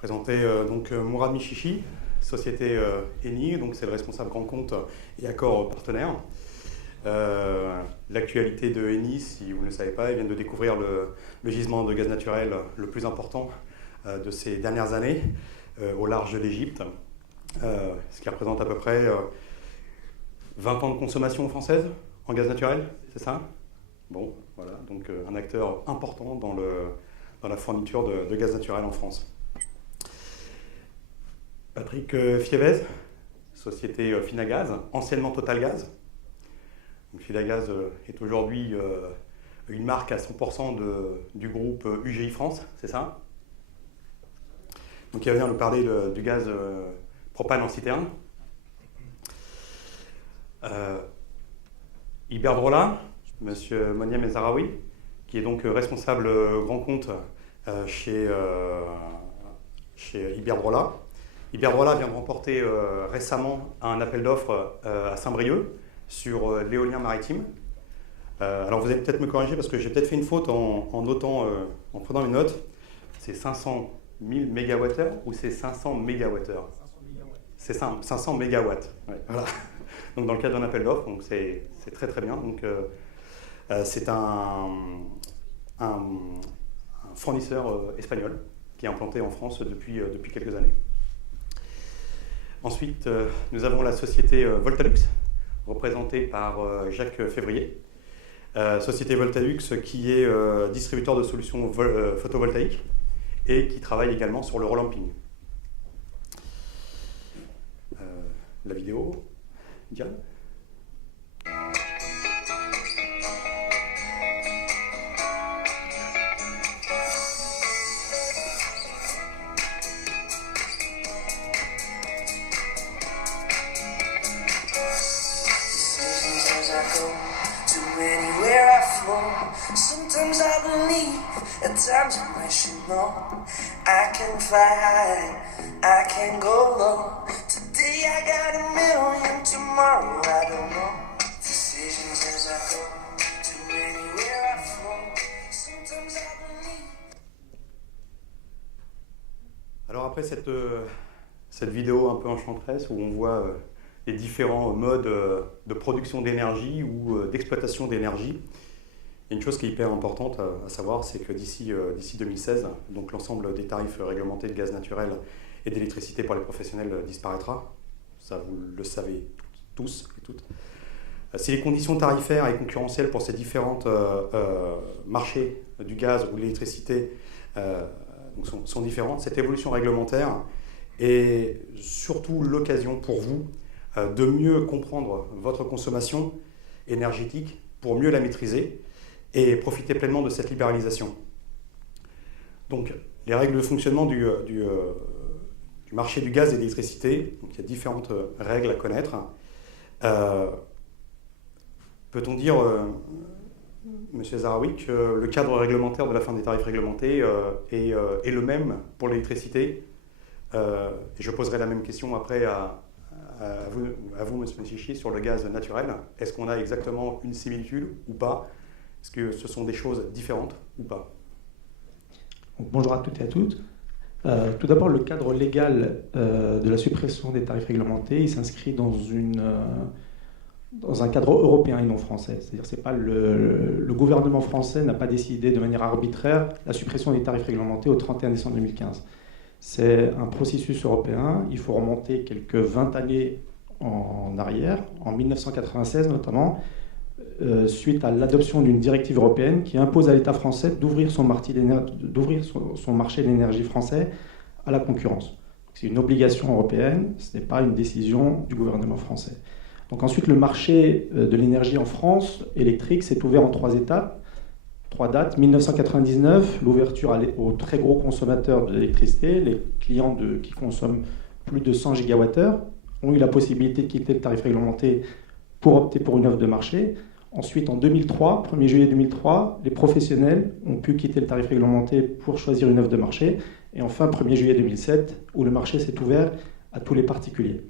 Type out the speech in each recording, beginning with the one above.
Présenter Mourad Michichi, société Eni, donc c'est le responsable grand compte et accord partenaire. L'actualité de Eni, si vous ne le savez pas, ils viennent de découvrir le gisement de gaz naturel le plus important de ces dernières années au large de l'Égypte, ce qui représente à peu près 20 ans de consommation française en gaz naturel, c'est ça? Bon, voilà, donc un acteur important dans la fourniture de gaz naturel en France. Patrick Fievez, société Finagaz, anciennement Totalgaz. Finagaz est aujourd'hui une marque à 100% du groupe UGI France, c'est ça? Donc il va venir nous parler du gaz propane en citerne. Iberdrola, monsieur Moniem Ezaraoui, qui est donc responsable grand compte chez Iberdrola. Iberdrola vient de remporter récemment un appel d'offres à Saint-Brieuc sur l'éolien maritime. Alors vous allez peut-être me corriger parce que j'ai peut-être fait une faute en notant, en prenant une note. C'est 500 000 MWh ou c'est 500 MWh? C'est 500 MW. Ouais, voilà. Donc dans le cadre d'un appel d'offres, donc c'est très très bien. Donc c'est un fournisseur espagnol qui est implanté en France depuis quelques années. Ensuite, nous avons la société Voltalux, représentée par Jacques Février. Société Voltalux qui est distributeur de solutions photovoltaïques et qui travaille également sur le relamping. La vidéo, Diane. Sometimes I believe, at times I should know. I can fly high, I can go low. Today I got a million, tomorrow I don't know. Decisions as I go, to anywhere I flow. Sometimes I believe. Alors après cette vidéo un peu enchanteresse où on voit les différents modes de production d'énergie ou d'exploitation d'énergie, il y a une chose qui est hyper importante à savoir, c'est que d'ici 2016, donc l'ensemble des tarifs réglementés de gaz naturel et d'électricité pour les professionnels disparaîtra. Ça, vous le savez tous et toutes. Si les conditions tarifaires et concurrentielles pour ces différents marchés du gaz ou de l'électricité sont différentes, cette évolution réglementaire est surtout l'occasion pour vous de mieux comprendre votre consommation énergétique pour mieux la maîtriser et profiter pleinement de cette libéralisation. Donc, les règles de fonctionnement du marché du gaz et de l'électricité, donc il y a différentes règles à connaître. Peut-on dire, Monsieur Ezaraoui, que le cadre réglementaire de la fin des tarifs réglementés est le même pour l'électricité? Et je poserai la même question après à vous, Monsieur Michichi, sur le gaz naturel. Est-ce qu'on a exactement une similitude ou pas? Est-ce que ce sont des choses différentes ou pas? Bonjour à toutes et à toutes. Tout d'abord, le cadre légal de la suppression des tarifs réglementés, il s'inscrit dans un cadre européen et non français. C'est-à-dire c'est pas le gouvernement français n'a pas décidé de manière arbitraire la suppression des tarifs réglementés au 31 décembre 2015. C'est un processus européen. Il faut remonter quelques 20 années en arrière, en 1996 notamment, suite à l'adoption d'une directive européenne qui impose à l'État français d'ouvrir son marché de l'énergie français à la concurrence. C'est une obligation européenne, ce n'est pas une décision du gouvernement français. Donc ensuite, le marché de l'énergie en France électrique s'est ouvert en 3 étapes, 3 dates. 1999, l'ouverture aux très gros consommateurs de l'électricité, les clients qui consomment plus de 100 gigawattheures, ont eu la possibilité de quitter le tarif réglementé pour opter pour une offre de marché. Ensuite, en 2003, 1er juillet 2003, les professionnels ont pu quitter le tarif réglementé pour choisir une offre de marché. Et enfin, 1er juillet 2007, où le marché s'est ouvert à tous les particuliers.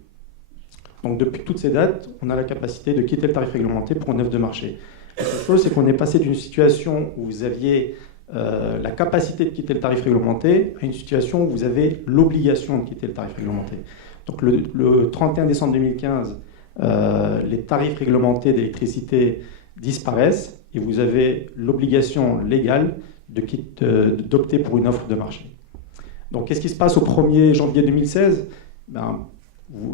Donc depuis toutes ces dates, on a la capacité de quitter le tarif réglementé pour une offre de marché. La seule chose, c'est qu'on est passé d'une situation où vous aviez la capacité de quitter le tarif réglementé à une situation où vous avez l'obligation de quitter le tarif réglementé. Donc le 31 décembre 2015, les tarifs réglementés d'électricité disparaissent et vous avez l'obligation légale d'opter pour une offre de marché. Donc qu'est-ce qui se passe au 1er janvier 2016 ?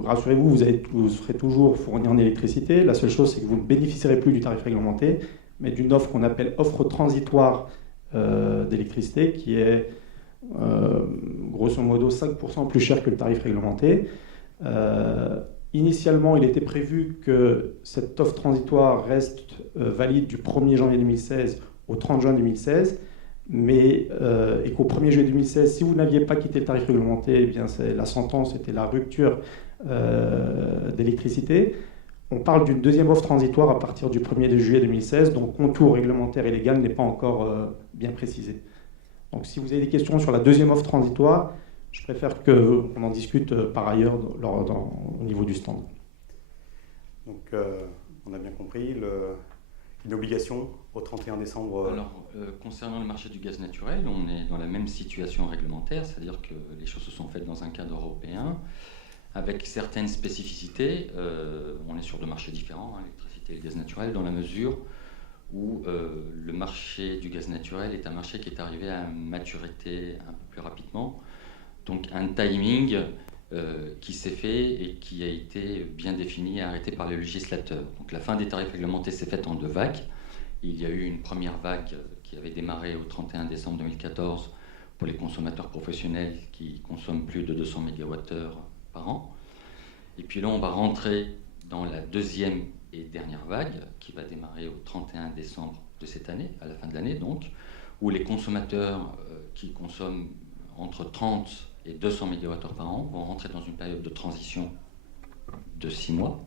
Rassurez-vous, vous serez toujours fourni en électricité. La seule chose, c'est que vous ne bénéficierez plus du tarif réglementé, mais d'une offre qu'on appelle offre transitoire d'électricité, qui est grosso modo 5% plus cher que le tarif réglementé. Initialement, il était prévu que cette offre transitoire reste valide du 1er janvier 2016 au 30 juin 2016, mais et qu'au 1er juillet 2016, si vous n'aviez pas quitté le tarif réglementé, eh bien, la sentence était la rupture d'électricité. On parle d'une deuxième offre transitoire à partir du 1er juillet 2016, donc contour réglementaire et légal n'est pas encore bien précisé. Donc si vous avez des questions sur la deuxième offre transitoire, je préfère qu'on en discute par ailleurs au niveau du stand. Donc on a bien compris, une obligation au 31 décembre. Alors, concernant le marché du gaz naturel, on est dans la même situation réglementaire, c'est-à-dire que les choses se sont faites dans un cadre européen, avec certaines spécificités. On est sur deux marchés différents, l'électricité et le gaz naturel, dans la mesure où le marché du gaz naturel est un marché qui est arrivé à maturité un peu plus rapidement. Donc un timing qui s'est fait et qui a été bien défini et arrêté par les législateurs. Donc la fin des tarifs réglementés s'est faite en deux vagues. Il y a eu une première vague qui avait démarré au 31 décembre 2014 pour les consommateurs professionnels qui consomment plus de 200 MWh par an. Et puis là, on va rentrer dans la deuxième et dernière vague qui va démarrer au 31 décembre de cette année, à la fin de l'année donc, où les consommateurs qui consomment entre 30 et 200 MWh par an vont rentrer dans une période de transition de 6 mois,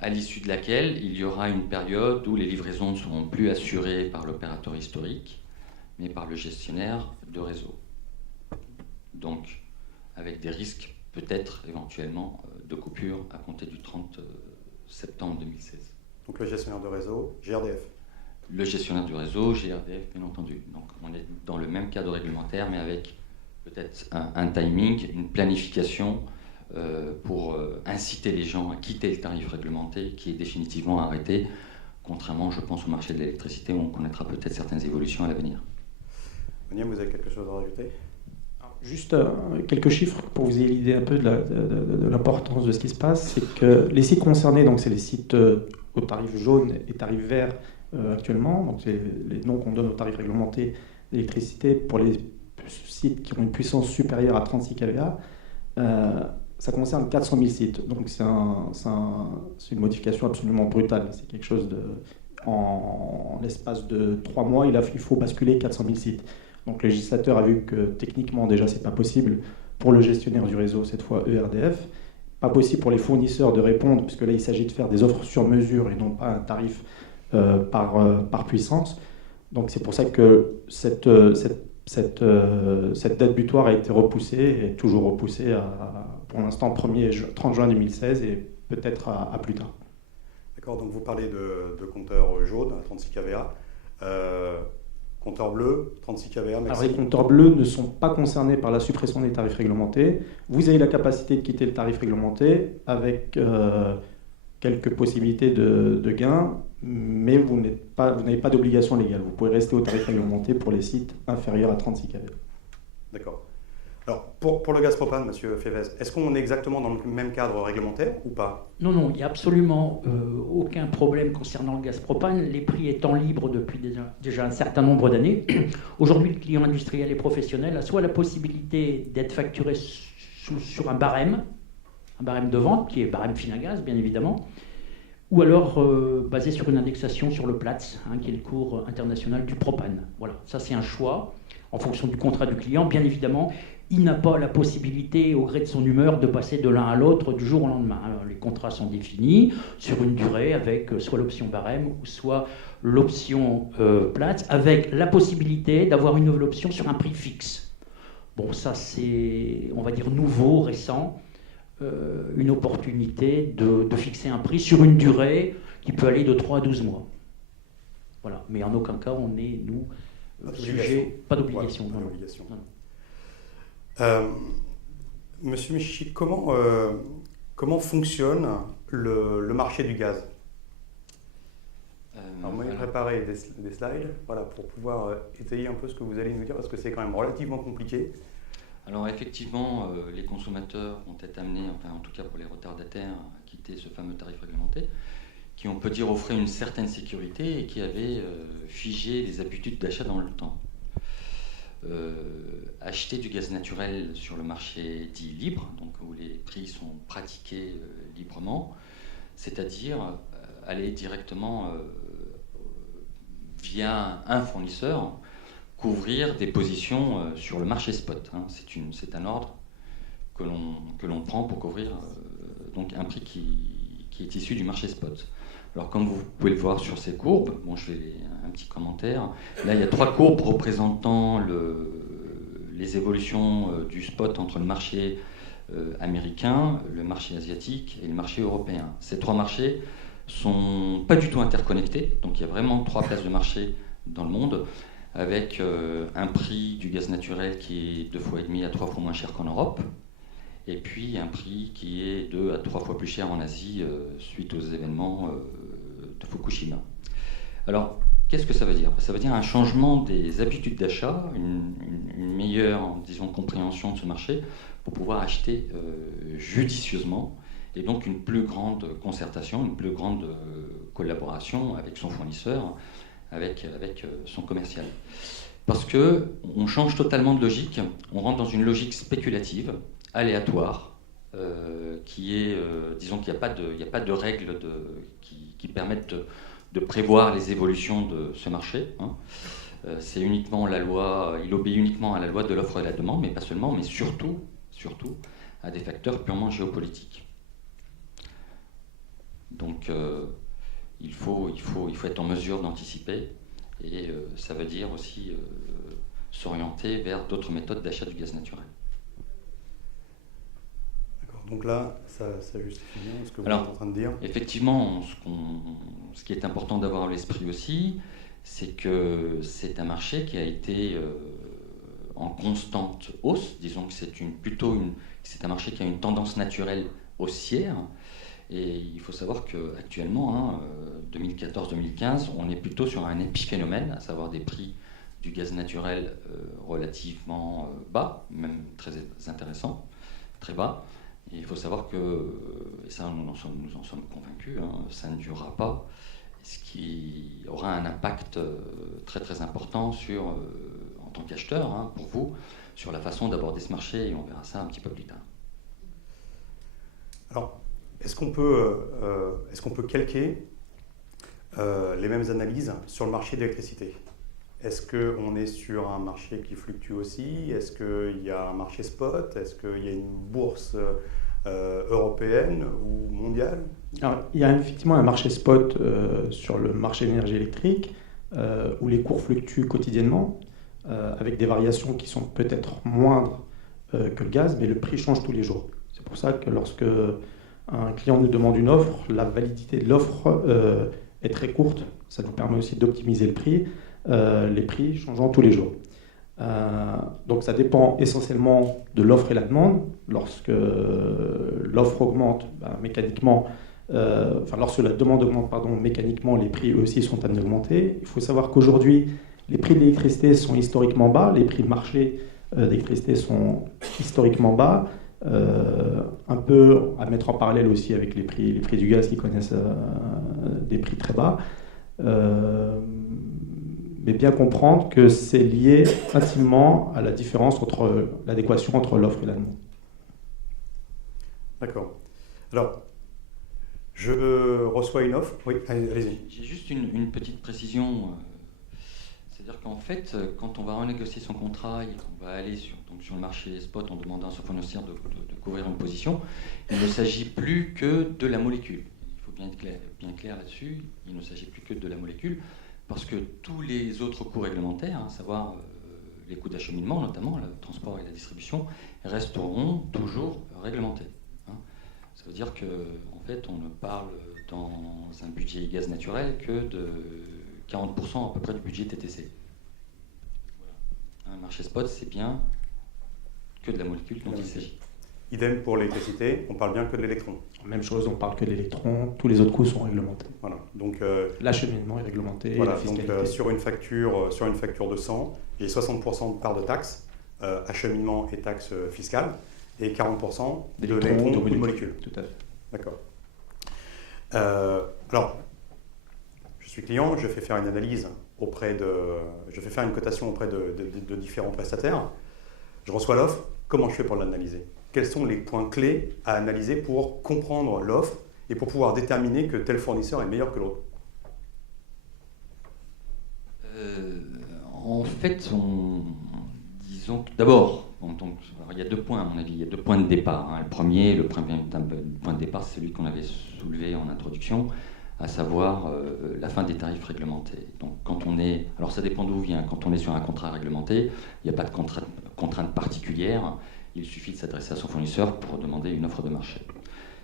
à l'issue de laquelle il y aura une période où les livraisons ne seront plus assurées par l'opérateur historique, mais par le gestionnaire de réseau. Donc, avec des risques peut-être éventuellement de coupure à compter du 30 septembre 2016. Donc le gestionnaire de réseau, GRDF. Le gestionnaire du réseau, GRDF, bien entendu. Donc on est dans le même cadre réglementaire, mais avec peut-être un timing, une planification pour inciter les gens à quitter le tarif réglementé qui est définitivement arrêté, contrairement, je pense, au marché de l'électricité où on connaîtra peut-être certaines évolutions à l'avenir. William, vous avez quelque chose à rajouter ? Juste quelques chiffres pour que vous ayez l'idée un peu de l'importance de ce qui se passe. C'est que les sites concernés, donc c'est les sites au tarif jaune et tarif vert actuellement, donc c'est les noms qu'on donne au tarif réglementé d'électricité pour les sites qui ont une puissance supérieure à 36 kVA. Ça concerne 400 000 sites, donc c'est une modification absolument brutale. C'est quelque chose en l'espace de 3 mois, il faut basculer 400 000 sites. Donc le législateur a vu que techniquement déjà c'est pas possible pour le gestionnaire du réseau, cette fois ERDF, pas possible pour les fournisseurs de répondre, puisque là il s'agit de faire des offres sur mesure et non pas un tarif par puissance. Donc c'est pour ça que cette date butoir a été repoussée et est toujours repoussée pour l'instant 30 juin 2016 et peut-être à plus tard. D'accord, donc vous parlez de compteurs jaunes à 36 kVA. Compteurs bleus, 36 kVA. Alors les compteurs bleus ne sont pas concernés par la suppression des tarifs réglementés. Vous avez la capacité de quitter le tarif réglementé avec quelques possibilités de gains, mais vous n'avez pas d'obligation légale. Vous pouvez rester au tarif réglementé pour les sites inférieurs à 36 kVA. D'accord. Alors, pour le gaz propane, Monsieur Févez, est-ce qu'on est exactement dans le même cadre réglementaire ou pas ? Non, il n'y a absolument aucun problème concernant le gaz propane, les prix étant libres depuis déjà un certain nombre d'années. Aujourd'hui, le client industriel et professionnel a soit la possibilité d'être facturé sur un barème de vente, qui est barème Finagaz, bien évidemment, ou alors basé sur une indexation sur le Platts, qui est le cours international du propane. Voilà, ça c'est un choix en fonction du contrat du client, bien évidemment. Il n'a pas la possibilité, au gré de son humeur, de passer de l'un à l'autre du jour au lendemain. Alors, les contrats sont définis sur une durée avec soit l'option barème ou soit l'option Platts, avec la possibilité d'avoir une nouvelle option sur un prix fixe. Bon, ça c'est, on va dire, nouveau, récent, une opportunité de fixer un prix sur une durée qui peut aller de 3 à 12 mois. Voilà, mais en aucun cas on est, nous, sujet, pas d'obligation. Ouais, pas Non. d'obligation. Non. Monsieur Michi, comment fonctionne le marché du gaz? Alors moi, j'ai préparé des slides pour pouvoir étayer un peu ce que vous allez nous dire, parce que c'est quand même relativement compliqué. Alors effectivement, les consommateurs vont être amenés, enfin en tout cas pour les retardataires, à quitter ce fameux tarif réglementé, qui on peut dire offrait une certaine sécurité et qui avait figé les habitudes d'achat dans le temps. Acheter du gaz naturel sur le marché dit libre, donc où les prix sont pratiqués librement, c'est-à-dire aller directement via un fournisseur couvrir des positions sur le marché spot. Hein. C'est un ordre que l'on prend pour couvrir donc un prix qui est issu du marché spot. Alors comme vous pouvez le voir sur ces courbes, bon, je vais un petit commentaire. Là, il y a 3 courbes représentant les évolutions du spot entre le marché américain, le marché asiatique et le marché européen. Ces 3 marchés sont pas du tout interconnectés, donc il y a vraiment 3 places de marché dans le monde, avec un prix du gaz naturel qui est 2,5 fois à 3 fois moins cher qu'en Europe, et puis un prix qui est 2 à 3 fois plus cher en Asie suite aux événements de Fukushima. Alors, qu'est-ce que ça veut dire? Ça veut dire un changement des habitudes d'achat, une meilleure, disons, compréhension de ce marché pour pouvoir acheter judicieusement, et donc une plus grande concertation, une plus grande collaboration avec son fournisseur, avec son commercial. Parce qu'on change totalement de logique, on rentre dans une logique spéculative, aléatoire, qui est, disons qu'il n'y a pas de règles qui permettent de prévoir les évolutions de ce marché. Hein. C'est uniquement la loi, il obéit uniquement à la loi de l'offre et de la demande, mais pas seulement, mais surtout à des facteurs purement géopolitiques. Donc il faut être en mesure d'anticiper, et ça veut dire aussi s'orienter vers d'autres méthodes d'achat du gaz naturel. D'accord, donc là, ça justifie bien ce que vous Alors, êtes en train de dire. Effectivement, ce qui est important d'avoir à l'esprit aussi, c'est que c'est un marché qui a été en constante hausse. Disons que c'est un marché qui a une tendance naturelle haussière. Et il faut savoir qu'actuellement, 2014-2015, on est plutôt sur un épiphénomène, à savoir des prix du gaz naturel relativement bas, même très intéressants, très bas. Et il faut savoir que, et ça nous en sommes convaincus, hein, ça ne durera pas, ce qui aura un impact très très important en tant qu'acheteur, hein, pour vous, sur la façon d'aborder ce marché, et on verra ça un petit peu plus tard. Alors, est-ce qu'on peut calquer les mêmes analyses sur le marché de l'électricité? Est-ce qu'on est sur un marché qui fluctue aussi? Est-ce qu'il y a un marché spot? Est-ce qu'il y a une bourse européenne ou mondiale? Alors, il y a effectivement un marché spot sur le marché de l'énergie électrique où les cours fluctuent quotidiennement avec des variations qui sont peut-être moindres que le gaz, mais le prix change tous les jours. C'est pour ça que lorsque un client nous demande une offre, la validité de l'offre est très courte. Ça nous permet aussi d'optimiser le prix, les prix changeant tous les jours. Donc ça dépend essentiellement de l'offre et la demande. Lorsque l'offre augmente, mécaniquement, lorsque la demande augmente, mécaniquement, les prix eux aussi sont amenés à augmenter. Il faut savoir qu'aujourd'hui, les prix de l'électricité sont historiquement bas, les prix de marché d'électricité sont historiquement bas. Un peu à mettre en parallèle aussi avec les prix du gaz qui connaissent des prix très bas. Mais bien comprendre que c'est lié intimement à la différence entre l'adéquation entre l'offre et la demande. D'accord. Alors, je reçois une offre. Oui, allez-y. J'ai juste une petite précision. C'est-à-dire qu'en fait, quand on va renégocier son contrat et qu'on va aller sur le marché spot en demandant à son fournisseur de couvrir une position, il ne s'agit plus que de la molécule. Il faut bien être clair là-dessus. Il ne s'agit plus que de la molécule, parce que tous les autres coûts réglementaires, à savoir les coûts d'acheminement notamment, le transport et la distribution, resteront toujours réglementés. Hein. Ça veut dire qu'en fait, on ne parle dans un budget gaz naturel que de 40% à peu près du budget TTC. Un marché spot, c'est bien que de la molécule dont il s'agit. Idem pour l'électricité, on parle bien que de l'électron. Même chose, on parle que de l'électron, tous les autres coûts sont réglementés. Voilà. Donc, l'acheminement est réglementé, voilà. la fiscalité. Donc sur une facture de 100, j'ai 60% de part de taxes, acheminement et taxes fiscales, et 40% d'électrons ou de molécules. Tout à fait. D'accord. Alors, je suis client, je fais faire une analyse je fais faire une cotation auprès de différents prestataires. Je reçois l'offre. Comment je fais pour l'analyser? Quels sont les points clés à analyser pour comprendre l'offre et pour pouvoir déterminer que tel fournisseur est meilleur que l'autre? En fait, disons que d'abord, il y a 2 points à mon avis, il y a 2 points de départ. Hein. Le premier point de départ, c'est celui qu'on avait soulevé en introduction, à savoir la fin des tarifs réglementés. Donc alors ça dépend d'où vient. Quand on est sur un contrat réglementé, il n'y a pas de contrainte particulière. Il suffit de s'adresser à son fournisseur pour demander une offre de marché.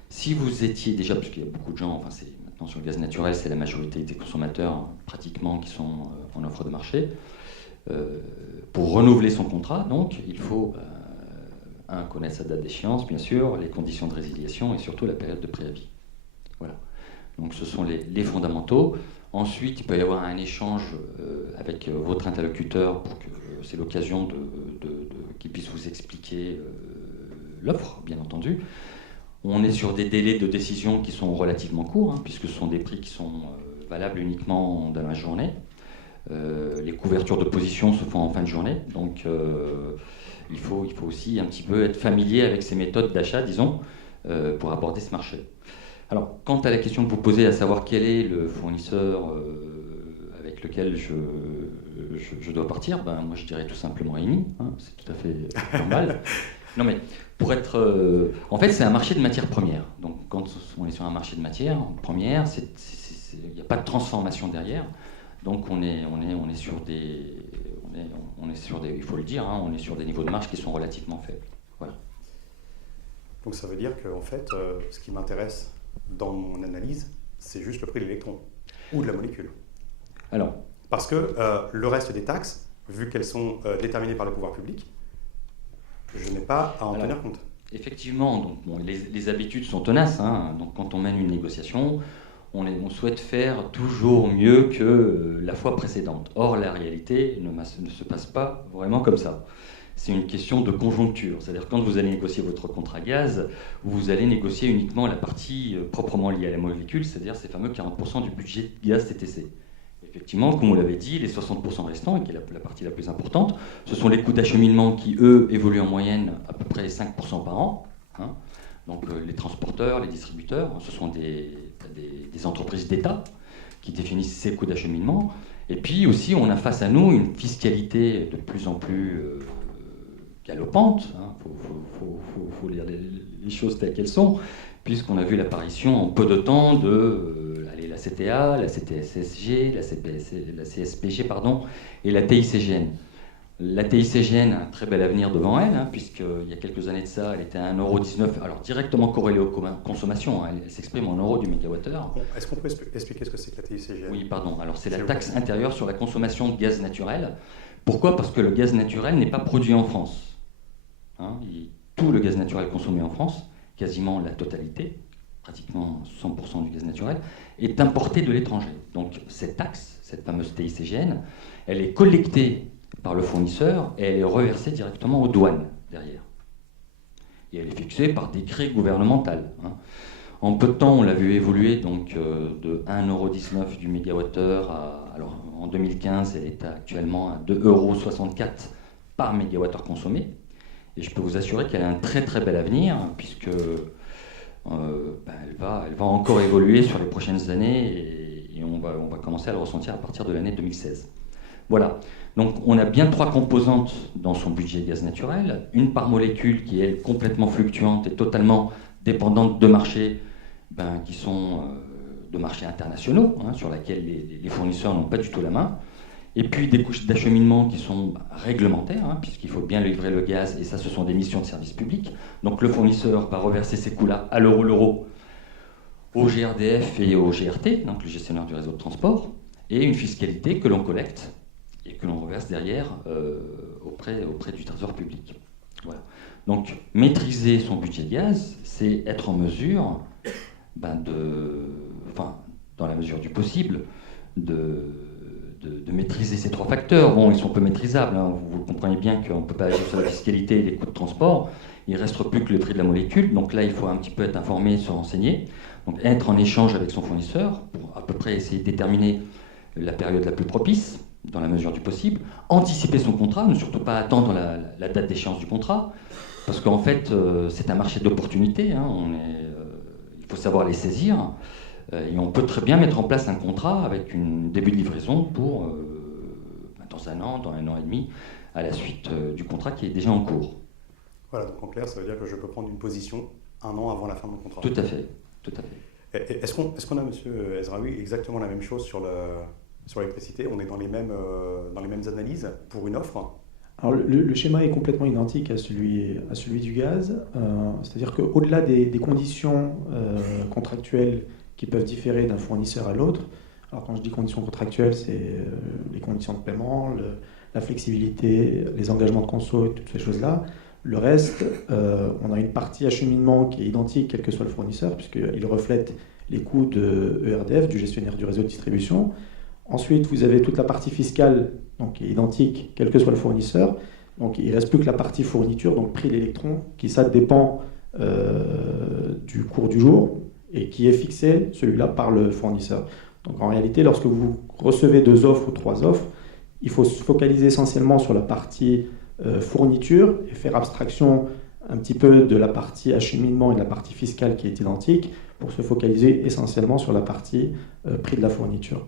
Si vous étiez déjà, parce qu'il y a beaucoup de gens, maintenant sur le gaz naturel, c'est la majorité des consommateurs pratiquement qui sont en offre de marché. Pour renouveler son contrat, donc, il faut connaître sa date d'échéance, bien sûr, les conditions de résiliation et surtout la période de préavis. Voilà. Donc ce sont les fondamentaux. Ensuite, il peut y avoir un échange avec votre interlocuteur pour que c'est l'occasion qu'il puisse vous expliquer l'offre, bien entendu. On est sur des délais de décision qui sont relativement courts, puisque ce sont des prix qui sont valables uniquement dans la journée. Les couvertures de position se font en fin de journée, donc il faut aussi un petit peu être familier avec ces méthodes d'achat, disons, pour aborder ce marché. Alors, quant à la question que vous posez, à savoir quel est le fournisseur avec lequel je dois partir, moi je dirais tout simplement Eni, c'est tout à fait normal. Non mais, pour être... en fait, c'est un marché de matières premières. Donc, quand on est sur un marché de matières premières, il n'y a pas de transformation derrière. Donc, on est sur des... il faut le dire, on est sur des niveaux de marge qui sont relativement faibles. Voilà. Donc, ça veut dire que, en fait, ce qui m'intéresse dans mon analyse, c'est juste le prix de l'électron ou de la molécule. Alors, parce que le reste des taxes, vu qu'elles sont déterminées par le pouvoir public, je n'ai pas à en tenir compte. Effectivement, donc, les habitudes sont tenaces. Donc, quand on mène une négociation, on souhaite faire toujours mieux que la fois précédente. Or, la réalité ne se passe pas vraiment comme ça. C'est une question de conjoncture. C'est-à-dire quand vous allez négocier votre contrat gaz, vous allez négocier uniquement la partie proprement liée à la molécule, c'est-à-dire ces fameux 40% du budget gaz TTC. Effectivement, comme on l'avait dit, les 60% restants, et qui est la partie la plus importante, ce sont les coûts d'acheminement qui, eux, évoluent en moyenne à peu près 5% par an. Donc les transporteurs, les distributeurs, ce sont des entreprises d'État qui définissent ces coûts d'acheminement. Et puis aussi, on a face à nous une fiscalité de plus en plus galopante. Faut lire les choses telles qu'elles sont, puisqu'on a vu l'apparition en peu de temps de la CTA, la CTSSG, la CSPG, et la TICGN. La TICGN a un très bel avenir devant elle, puisqu'il y a quelques années de ça, elle était à 1,19 €, alors directement corrélée aux consommations, elle s'exprime en euros du mégawattheure. Bon, est-ce qu'on peut expliquer ce que c'est que la TICGN? Oui, pardon. Alors c'est la taxe intérieure sur la consommation de gaz naturel. Pourquoi? Parce que le gaz naturel n'est pas produit en France. Tout le gaz naturel consommé en France, quasiment la totalité, pratiquement 100% du gaz naturel, est importé de l'étranger. Donc cette taxe, cette fameuse TICGN, elle est collectée par le fournisseur et elle est reversée directement aux douanes derrière. Et elle est fixée par décret gouvernemental. En peu de temps, on l'a vu évoluer donc, de 1,19 € du mégawattheure alors en 2015, elle est actuellement à 2,64 € par mégawattheure consommé. Et je peux vous assurer qu'elle a un très très bel avenir, puisque elle va encore évoluer sur les prochaines années et on va commencer à le ressentir à partir de l'année 2016. Voilà. Donc on a bien 3 composantes dans son budget gaz naturel. Une par molécule qui est complètement fluctuante et totalement dépendante de marchés qui sont de marchés internationaux, sur lesquels les fournisseurs n'ont pas du tout la main. Et puis des couches d'acheminement qui sont réglementaires, puisqu'il faut bien livrer le gaz, et ça, ce sont des missions de service public. Donc le fournisseur va reverser ces coûts-là à l'euro au GRDF et au GRT, donc le gestionnaire du réseau de transport, et une fiscalité que l'on collecte et que l'on reverse derrière auprès du Trésor public. Voilà. Donc, maîtriser son budget de gaz, c'est être en mesure, dans la mesure du possible, de maîtriser ces trois facteurs. Bon, ils sont peu maîtrisables, hein. Vous comprenez bien qu'on ne peut pas agir sur la fiscalité et les coûts de transport. Il ne reste plus que le prix de la molécule. Donc là, il faut un petit peu être informé, se renseigner. Donc être en échange avec son fournisseur pour à peu près essayer de déterminer la période la plus propice, dans la mesure du possible. Anticiper son contrat, ne surtout pas attendre la date d'échéance du contrat. Parce qu'en fait, c'est un marché d'opportunités. Hein. Il faut savoir les saisir. Et on peut très bien mettre en place un contrat avec un début de livraison pour dans un an et demi, à la suite du contrat qui est déjà en cours. Voilà, donc en clair, ça veut dire que je peux prendre une position un an avant la fin de mon contrat. Tout à fait. Est-ce qu'on a, monsieur Ezraoui, exactement la même chose sur l'électricité? On est dans les mêmes analyses pour une offre? Alors le schéma est complètement identique à celui du gaz, c'est-à-dire qu'au-delà des conditions contractuelles qui peuvent différer d'un fournisseur à l'autre, alors quand je dis conditions contractuelles, c'est les conditions de paiement, la flexibilité, les engagements de conso et toutes ces choses-là. Le reste, on a une partie acheminement qui est identique quel que soit le fournisseur, puisqu'il reflète les coûts de ERDF, du gestionnaire du réseau de distribution. Ensuite, vous avez toute la partie fiscale, donc, qui est identique, quel que soit le fournisseur. Donc, il ne reste plus que la partie fourniture, donc prix de l'électron, qui ça dépend du cours du jour et qui est fixé, celui-là, par le fournisseur. Donc, en réalité, lorsque vous recevez 2 offres ou 3 offres, il faut se focaliser essentiellement sur la partie fourniture et faire abstraction un petit peu de la partie acheminement et de la partie fiscale qui est identique pour se focaliser essentiellement sur la partie prix de la fourniture.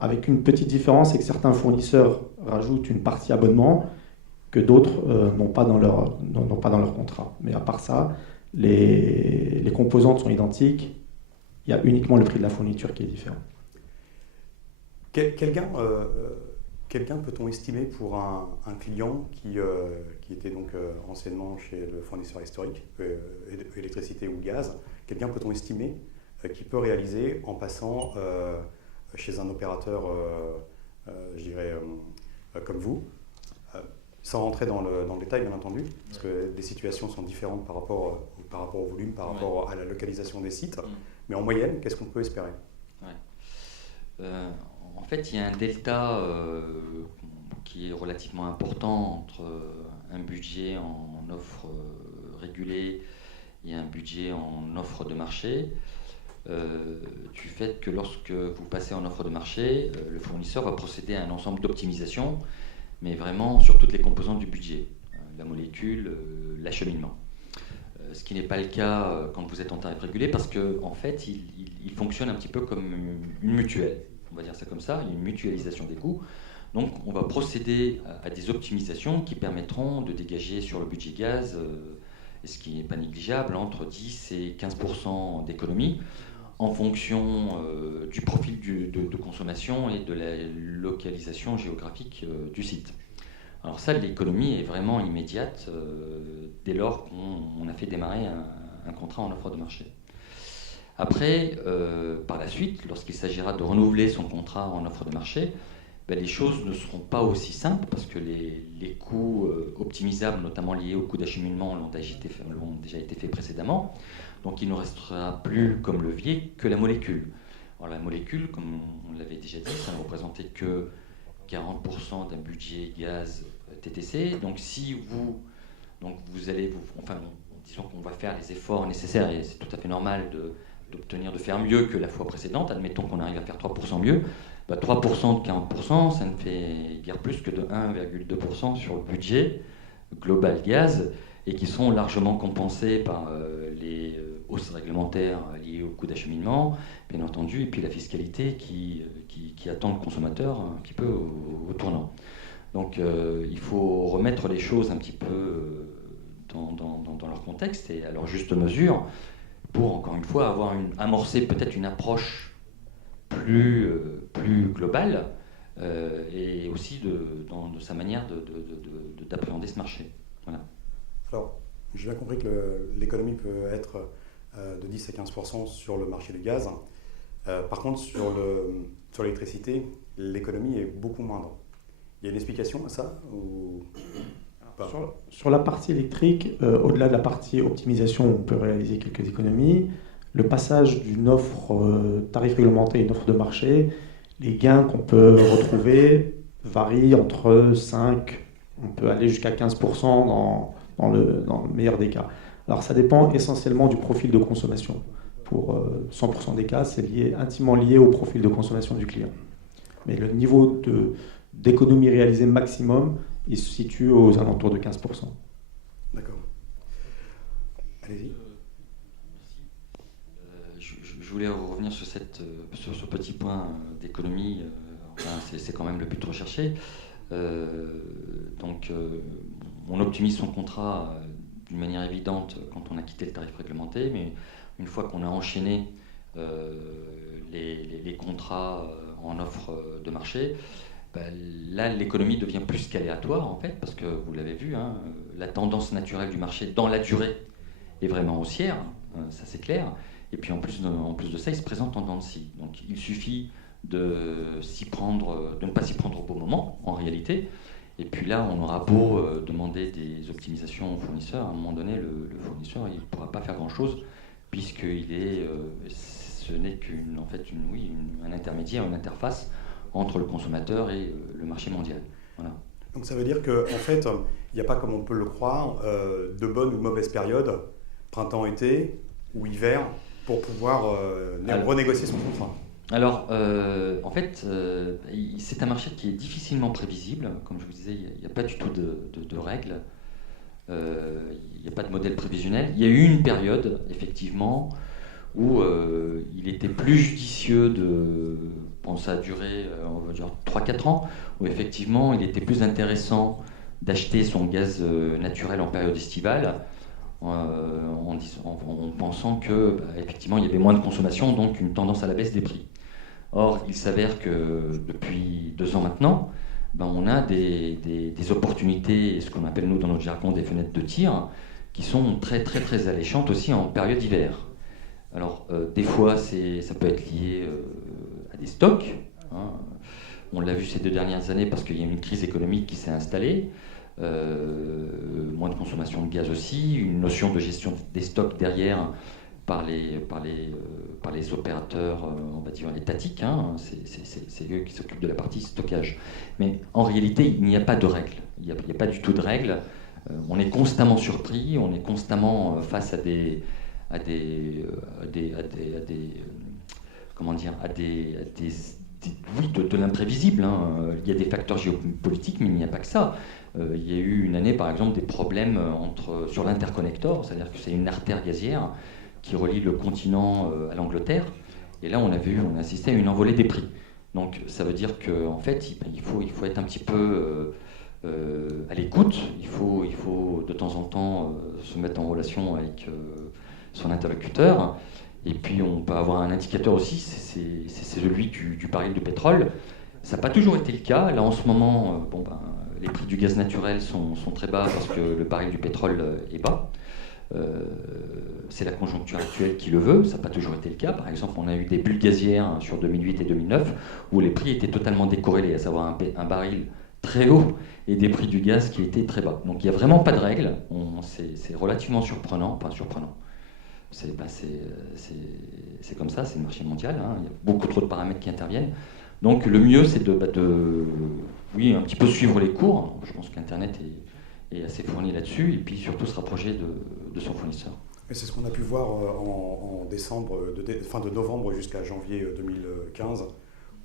Avec une petite différence, c'est que certains fournisseurs rajoutent une partie abonnement que d'autres n'ont pas dans leur contrat. Mais à part ça, les composantes sont identiques. Il y a uniquement le prix de la fourniture qui est différent. Quel gain peut-on estimer pour un client qui était donc anciennement chez le fournisseur historique, électricité ou gaz? Quel gain peut-on estimer qu'il peut réaliser en passant chez un opérateur, je dirais, comme vous, sans rentrer dans le détail, bien entendu, parce que des situations sont différentes par rapport au volume, par rapport à la localisation des sites. Mais en moyenne, qu'est-ce qu'on peut espérer? En fait, il y a un delta qui est relativement important entre un budget en offre régulée et un budget en offre de marché. Du fait que lorsque vous passez en offre de marché, le fournisseur va procéder à un ensemble d'optimisation, mais vraiment sur toutes les composantes du budget, la molécule, l'acheminement. Ce qui n'est pas le cas quand vous êtes en tarif régulé, parce qu'en fait, il fonctionne un petit peu comme une mutuelle, on va dire ça comme ça, une mutualisation des coûts. Donc on va procéder à des optimisations qui permettront de dégager sur le budget gaz, ce qui n'est pas négligeable, entre 10 et 15% d'économie, en fonction du profil de consommation et de la localisation géographique du site. Alors ça, l'économie est vraiment immédiate dès lors qu'on a fait démarrer un contrat en offre de marché. Après, par la suite, lorsqu'il s'agira de renouveler son contrat en offre de marché, les choses ne seront pas aussi simples parce que les coûts optimisables, notamment liés aux coûts d'acheminement, l'ont déjà été faits précédemment. Donc il ne restera plus comme levier que la molécule. Alors la molécule, comme on l'avait déjà dit, ça ne représentait que 40% d'un budget gaz TTC. Donc si disons qu'on va faire les efforts nécessaires, et c'est tout à fait normal de faire mieux que la fois précédente, admettons qu'on arrive à faire 3% mieux, 3% de 40%, ça ne fait guère plus que de 1,2% sur le budget global gaz, et qui sont largement compensés par les hausses réglementaires liées au coût d'acheminement, bien entendu, et puis la fiscalité qui attend le consommateur un petit peu au tournant. Donc il faut remettre les choses un petit peu dans leur contexte et à leur juste mesure pour, encore une fois, amorcer peut-être une approche plus globale et aussi de sa manière d'appréhender ce marché. Voilà. Alors, j'ai bien compris que l'économie peut être de 10 à 15% sur le marché du gaz. Par contre, sur l'électricité, l'économie est beaucoup moindre. Il y a une explication à ça ou pas? Sur la partie électrique, au-delà de la partie optimisation, on peut réaliser quelques économies. Le passage d'une offre tarif réglementé à une offre de marché, les gains qu'on peut retrouver varient entre 5, on peut aller jusqu'à 15% dans le meilleur des cas. Alors ça dépend essentiellement du profil de consommation. Pour 100% des cas, c'est intimement lié au profil de consommation du client. Mais le niveau d'économie réalisée maximum, il se situe aux alentours de 15%. D'accord. Allez-y. Je voulais revenir sur ce petit point d'économie. C'est quand même le but recherché. On optimise son contrat d'une manière évidente quand on a quitté le tarif réglementé, mais une fois qu'on a enchaîné les contrats en offre de marché, là l'économie devient plus qu'aléatoire en fait, parce que vous l'avez vu, la tendance naturelle du marché dans la durée est vraiment haussière, ça c'est clair. Et puis en plus de ça, il se présente en dents de scie. Donc il suffit de ne pas s'y prendre au bon moment, en réalité. Et puis là, on aura beau demander des optimisations au fournisseur, à un moment donné, le fournisseur, il ne pourra pas faire grand-chose, ce n'est un intermédiaire, une interface entre le consommateur et le marché mondial. Voilà. Donc ça veut dire qu'en fait, il n'y a pas, comme on peut le croire, de bonnes ou de mauvaises périodes, printemps-été ou hiver, pour pouvoir renégocier son contrat. Alors, en fait, c'est un marché qui est difficilement prévisible. Comme je vous disais, il n'y a pas du tout de règles. Il n'y a pas de modèle prévisionnel. Il y a eu une période, effectivement, où il était plus judicieux ça a duré, on va dire, 3-4 ans, où effectivement, il était plus intéressant d'acheter son gaz naturel en période estivale, en pensant que effectivement il y avait moins de consommation, donc une tendance à la baisse des prix. Or, il s'avère que depuis 2 ans maintenant, on a des opportunités, ce qu'on appelle nous dans notre jargon des fenêtres de tir, qui sont très très très alléchantes aussi en période d'hiver. Alors, des fois, ça peut être lié à des stocks. On l'a vu ces 2 dernières années parce qu'il y a une crise économique qui s'est installée. Moins de consommation de gaz aussi, une notion de gestion des stocks derrière par les opérateurs, on va dire étatiques, c'est eux qui s'occupent de la partie stockage. Mais en réalité, il n'y a pas de règles, il n'y a pas du tout de règles. On est constamment surpris, on est constamment face à de l'imprévisible. Il y a des facteurs géopolitiques, mais il n'y a pas que ça. Il y a eu une année, par exemple, des problèmes sur l'interconnector, c'est-à-dire que c'est une artère gazière qui relie le continent à l'Angleterre. Et là, on a assisté à une envolée des prix. Donc, ça veut dire qu'en fait, il faut être un petit peu à l'écoute. Il faut de temps en temps se mettre en relation avec son interlocuteur. Et puis, on peut avoir un indicateur aussi, c'est celui du baril de pétrole. Ça n'a pas toujours été le cas. Là, en ce moment, les prix du gaz naturel sont très bas parce que le baril du pétrole est bas. C'est la conjoncture actuelle qui le veut, ça n'a pas toujours été le cas. Par exemple, on a eu des bulles gazières sur 2008 et 2009 où les prix étaient totalement décorrélés, à savoir un baril très haut et des prix du gaz qui étaient très bas. Donc il n'y a vraiment pas de règles, c'est relativement surprenant, pas surprenant. C'est comme ça, c'est le marché mondial, il y a beaucoup trop de paramètres qui interviennent. Donc le mieux, c'est de un petit peu suivre les cours. Je pense qu'Internet est assez fourni là-dessus, et puis surtout se rapprocher de son fournisseur. Et c'est ce qu'on a pu voir en décembre, fin de novembre jusqu'à janvier 2015,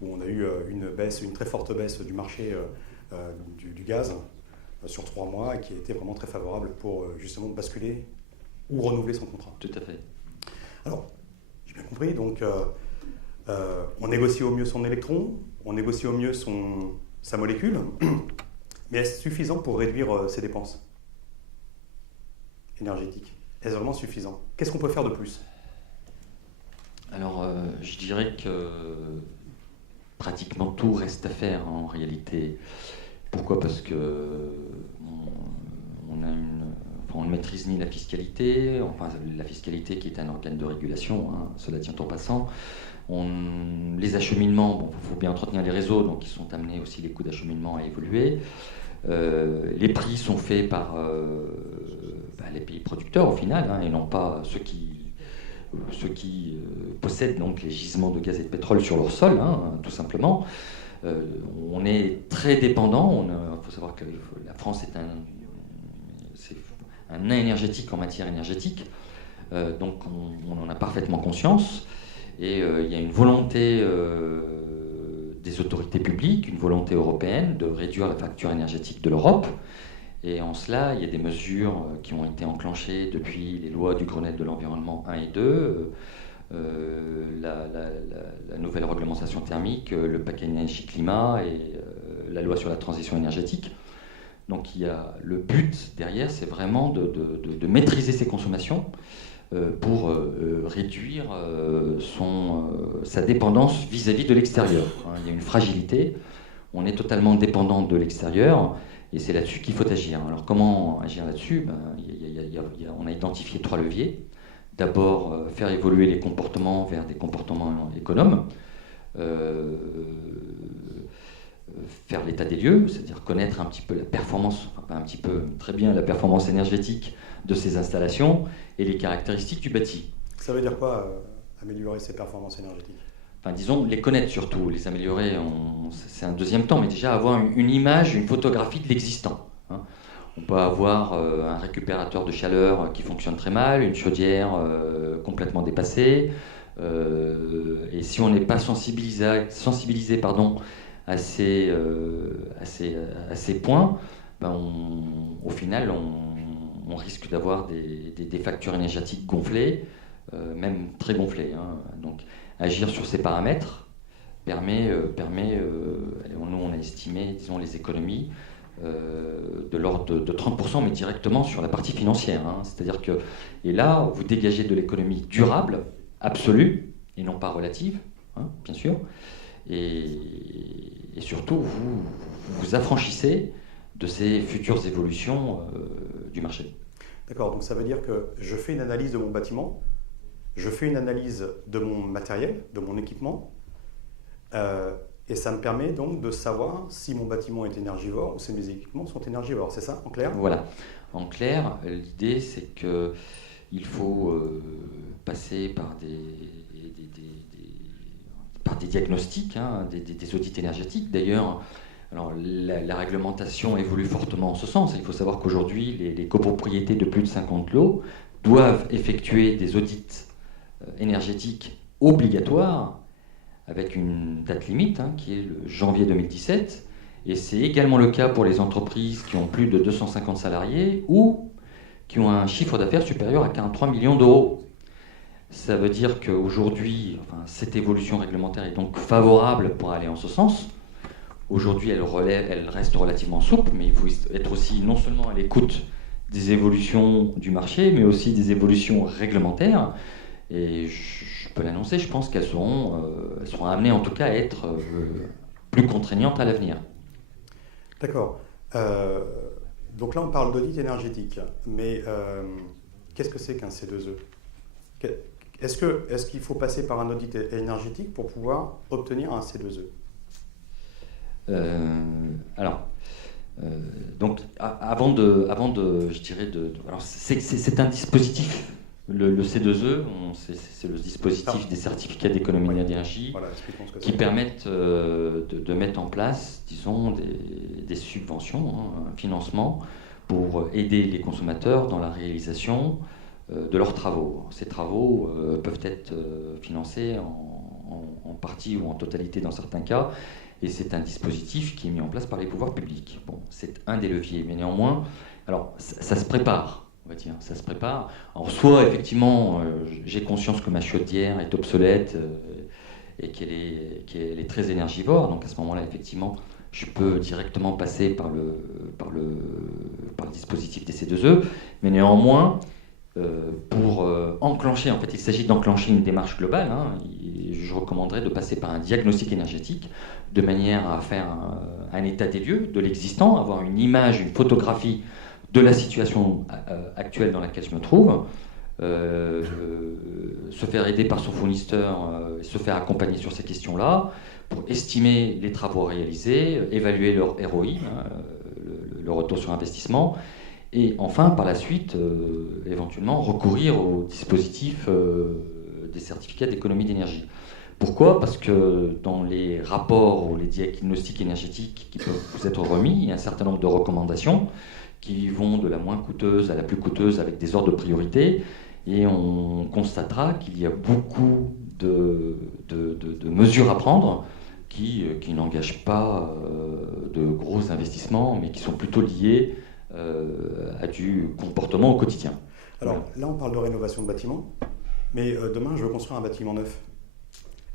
où on a eu une très forte baisse du marché du gaz sur 3 mois, et qui a été vraiment très favorable pour justement basculer ou renouveler son contrat. Tout à fait. Alors, j'ai bien compris, donc on négocie au mieux son électron, on négocie au mieux sa molécule, mais est-ce suffisant pour réduire ses dépenses énergétiques? Est-ce vraiment suffisant? Qu'est-ce qu'on peut faire de plus? Alors, je dirais que pratiquement tout reste à faire en réalité. Pourquoi? Parce que on ne maîtrise ni la fiscalité, enfin la fiscalité qui est un organe de régulation, cela tient en passant. Les les acheminements, il faut bien entretenir les réseaux, donc ils sont amenés aussi les coûts d'acheminement à évoluer. Les prix sont faits par les pays producteurs au final, et non pas ceux qui possèdent donc les gisements de gaz et de pétrole sur leur sol, tout simplement. On est très dépendant. Il faut savoir que la France est un nain énergétique en matière énergétique, donc on en a parfaitement conscience. Et il y a une volonté des autorités publiques, une volonté européenne de réduire la facture énergétique de l'Europe. Et en cela, il y a des mesures qui ont été enclenchées depuis les lois du Grenelle de l'environnement 1 et 2, la nouvelle réglementation thermique, le paquet énergie-climat et la loi sur la transition énergétique. Donc le but derrière, c'est vraiment de maîtriser ses consommations pour réduire sa dépendance vis-à-vis de l'extérieur. Il y a une fragilité, on est totalement dépendant de l'extérieur, et c'est là-dessus qu'il faut agir. Alors comment agir là-dessus ? On a identifié 3 leviers. D'abord, faire évoluer les comportements vers des comportements économes, faire l'état des lieux, c'est-à-dire connaître un petit peu la performance, enfin pas un petit peu, très bien la performance énergétique de ces installations et les caractéristiques du bâti. Ça veut dire quoi, améliorer ces performances énergétiques ? Enfin, disons, les connaître surtout, les améliorer, c'est un deuxième temps, mais déjà avoir une image, une photographie de l'existant. On peut avoir un récupérateur de chaleur qui fonctionne très mal, une chaudière complètement dépassée, et si on n'est pas sensibilisé à ces points, au final, on risque d'avoir des factures énergétiques gonflées, même très gonflées. Donc, agir sur ces paramètres permet nous on a estimé, disons, les économies de l'ordre de 30%, mais directement sur la partie financière. C'est-à-dire que, et là, vous dégagez de l'économie durable, absolue, et non pas relative, bien sûr, et surtout, vous vous affranchissez de ces futures évolutions du marché. D'accord, donc ça veut dire que je fais une analyse de mon bâtiment, je fais une analyse de mon matériel, de mon équipement, et ça me permet donc de savoir si mon bâtiment est énergivore ou si mes équipements sont énergivores, c'est ça, en clair ? Voilà. En clair, l'idée, c'est qu'il faut passer par des diagnostics, des audits énergétiques. D'ailleurs, alors, la réglementation évolue fortement en ce sens. Il faut savoir qu'aujourd'hui, les copropriétés de plus de 50 lots doivent effectuer des audits énergétiques obligatoires avec une date limite, qui est le janvier 2017. Et c'est également le cas pour les entreprises qui ont plus de 250 salariés ou qui ont un chiffre d'affaires supérieur à 43 millions d'euros. Ça veut dire qu'aujourd'hui, cette évolution réglementaire est donc favorable pour aller en ce sens. Aujourd'hui, elle reste relativement souple, mais il faut être aussi non seulement à l'écoute des évolutions du marché, mais aussi des évolutions réglementaires. Et je peux l'annoncer, je pense qu'elles seront amenées en tout cas à être plus contraignantes à l'avenir. D'accord. Donc là, on parle d'audit énergétique, mais qu'est-ce que c'est qu'un C2E ? Est-ce qu'il faut passer par un audit énergétique pour pouvoir obtenir un C2E ? Donc, je dirais alors c'est un dispositif. Le C2E, c'est le dispositif des certificats d'économie d'énergie, voilà, qui permettent de mettre en place, disons, des subventions, un financement pour aider les consommateurs dans la réalisation de leurs travaux. Ces travaux peuvent être financés en partie ou en totalité dans certains cas, et c'est un dispositif qui est mis en place par les pouvoirs publics. Bon, c'est un des leviers, mais néanmoins, alors ça se prépare. On va dire, ça se prépare. Alors, soit effectivement, j'ai conscience que ma chaudière est obsolète et qu'elle est très énergivore, donc à ce moment-là, effectivement, je peux directement passer par le dispositif des C2E, mais néanmoins, pour enclencher, en fait, il s'agit d'enclencher une démarche globale. Je recommanderais de passer par un diagnostic énergétique de manière à faire un état des lieux de l'existant, avoir une image, une photographie de la situation actuelle dans laquelle je me trouve, se faire aider par son fournisseur, se faire accompagner sur ces questions-là, pour estimer les travaux réalisés, évaluer leur ROI, le retour sur investissement, et enfin, par la suite, éventuellement, recourir au dispositif des certificats d'économie d'énergie. Pourquoi ? Parce que dans les rapports ou les diagnostics énergétiques qui peuvent vous être remis, il y a un certain nombre de recommandations qui vont de la moins coûteuse à la plus coûteuse avec des ordres de priorité, et on constatera qu'il y a beaucoup de mesures à prendre qui n'engagent pas de gros investissements, mais qui sont plutôt liés à du comportement au quotidien. Alors là, on parle de rénovation de bâtiments, mais demain, je veux construire un bâtiment neuf.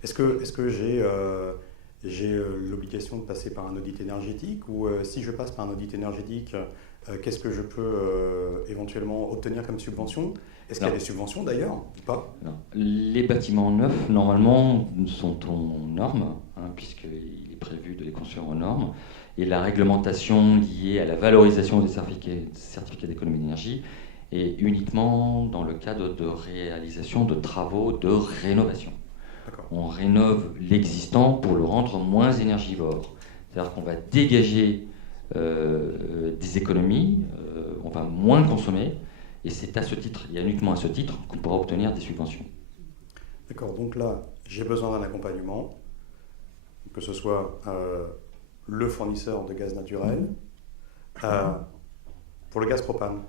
Est-ce que j'ai l'obligation de passer par un audit énergétique, ou si je passe par un audit énergétique, qu'est-ce que je peux éventuellement obtenir comme subvention ? Est-ce qu'il y a des subventions d'ailleurs ou pas ? Non. Les bâtiments neufs, normalement, sont aux normes, puisqu'il est prévu de les construire aux normes. Et la réglementation liée à la valorisation des certificats d'économie d'énergie est uniquement dans le cadre de réalisation de travaux de rénovation. D'accord. On rénove l'existant pour le rendre moins énergivore. C'est-à-dire qu'on va dégager des économies, on va moins consommer, et c'est à ce titre, il y a uniquement à ce titre qu'on pourra obtenir des subventions. D'accord, donc là, j'ai besoin d'un accompagnement, que ce soit le fournisseur de gaz naturel, pour le gaz propane.